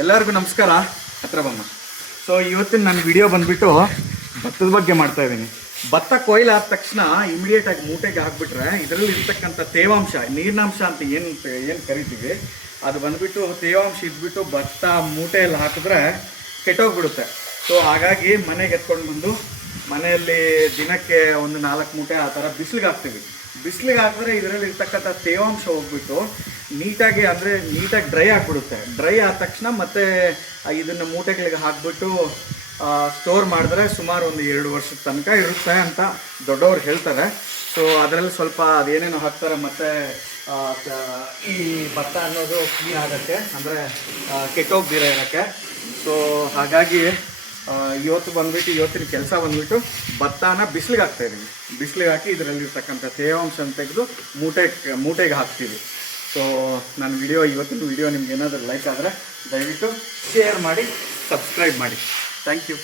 ಎಲ್ಲರಿಗೂ ನಮಸ್ಕಾರ. ಹತ್ರ ಬಮ್ಮ. ಸೊ ಇವತ್ತಿನ ನನ್ನ ವಿಡಿಯೋ ಬಂದುಬಿಟ್ಟು ಭತ್ತದ ಬಗ್ಗೆ ಮಾಡ್ತಾ ಇದ್ದೀನಿ. ಭತ್ತ ಕೊಯ್ಲಾದ ತಕ್ಷಣ ಇಮಿಡಿಯೇಟಾಗಿ ಮೂಟೆಗೆ ಹಾಕ್ಬಿಟ್ರೆ ಇದರಲ್ಲಿ ಇರ್ತಕ್ಕಂಥ ತೇವಾಂಶ, ನೀರಿನಾಂಶ ಅಂತ ಏನು ಕರಿತೀವಿ, ಅದು ಬಂದುಬಿಟ್ಟು ತೇವಾಂಶ ಇದ್ಬಿಟ್ಟು ಭತ್ತ ಮೂಟೆಯಲ್ಲಿ ಹಾಕಿದ್ರೆ ಕೆಟ್ಟೋಗ್ಬಿಡುತ್ತೆ. ಸೊ ಹಾಗಾಗಿ ಮನೆಗೆ ಎತ್ಕೊಂಡು ಬಂದು ಮನೆಯಲ್ಲಿ ದಿನಕ್ಕೆ ಒಂದು 4 ಮೂಟೆ ಆ ಥರ ಬಿಸಿಲಿಗೆ ಹಾಕ್ತೀವಿ. ಬಿಸಿಲಿಗೆ ಹಾಕಿದ್ರೆ ಇದರಲ್ಲಿ ಇರ್ತಕ್ಕಂಥ ತೇವಾಂಶ ಹೋಗ್ಬಿಟ್ಟು ನೀಟಾಗಿ ಡ್ರೈ ಆಗಿಬಿಡುತ್ತೆ. ಡ್ರೈ ಆದ ತಕ್ಷಣ ಮತ್ತೆ ಇದನ್ನು ಮೂಟೆಗಳಿಗೆ ಹಾಕಿಬಿಟ್ಟು ಸ್ಟೋರ್ ಮಾಡಿದ್ರೆ ಸುಮಾರು ಒಂದು 2 ವರ್ಷದ ತನಕ ಇರುತ್ತೆ ಅಂತ ದೊಡ್ಡವ್ರು ಹೇಳ್ತಾರೆ. ಸೊ ಅದರಲ್ಲಿ ಸ್ವಲ್ಪ ಅದೇನೇನೋ ಹಾಕ್ತಾರೆ, ಮತ್ತು ಈ ಭತ್ತ ಅನ್ನೋದು ಕ್ಲೀನ್ ಆಗೋಕ್ಕೆ, ಅಂದರೆ ಕೆಟ್ಟೋಗ್ದಿರೋ ಇರೋಕ್ಕೆ. ಸೊ ಹಾಗಾಗಿ ಇವತ್ತಿನ ಕೆಲಸ ಬಂದುಬಿಟ್ಟು ಭತ್ತನ ಬಿಸಿಲಿಗೆ ಹಾಕ್ತಾಯಿದ್ದೀವಿ. ಬಿಸಿಲಿಗೆ ಹಾಕಿ ಇದರಲ್ಲಿರ್ತಕ್ಕಂಥ ತೇವಾಂಶ ತೆಗೆದು ಮೂಟೆಗೆ ಹಾಕ್ತೀವಿ. ಸೊ ನನ್ನ ಇವತ್ತಿನ ವಿಡಿಯೋ ನಿಮ್ಗೆ ಏನಾದರೂ ಲೈಕ್ ಆದರೆ ದಯವಿಟ್ಟು ಶೇರ್ ಮಾಡಿ, ಸಬ್ಸ್ಕ್ರೈಬ್ ಮಾಡಿ. Thank you.